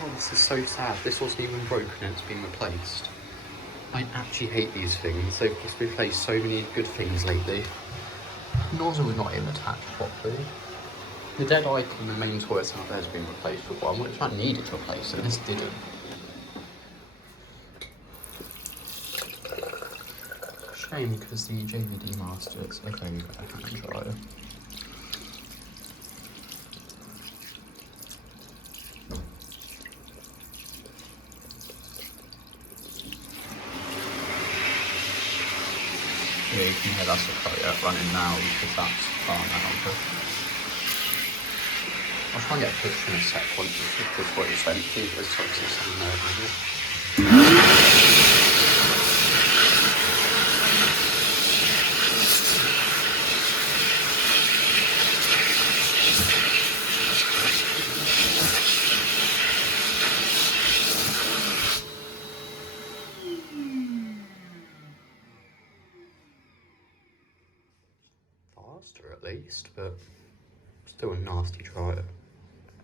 Oh, this is so sad. This wasn't even broken and it's been replaced. I actually hate these things. They've just replaced so many good things lately. Nozzle was not even attached properly. The dead AIKE in the main toilets out there has been replaced with one, which I needed to replace, and this didn't. Shame, because the JVD Master is a very good hand dryer. Yeah, you can hear that's the Kuaierte running now because that's far now. I'll try and get a picture in a sec once before it's empty. There's toxic in there, isn't it? Faster at least, but still a nasty dryer.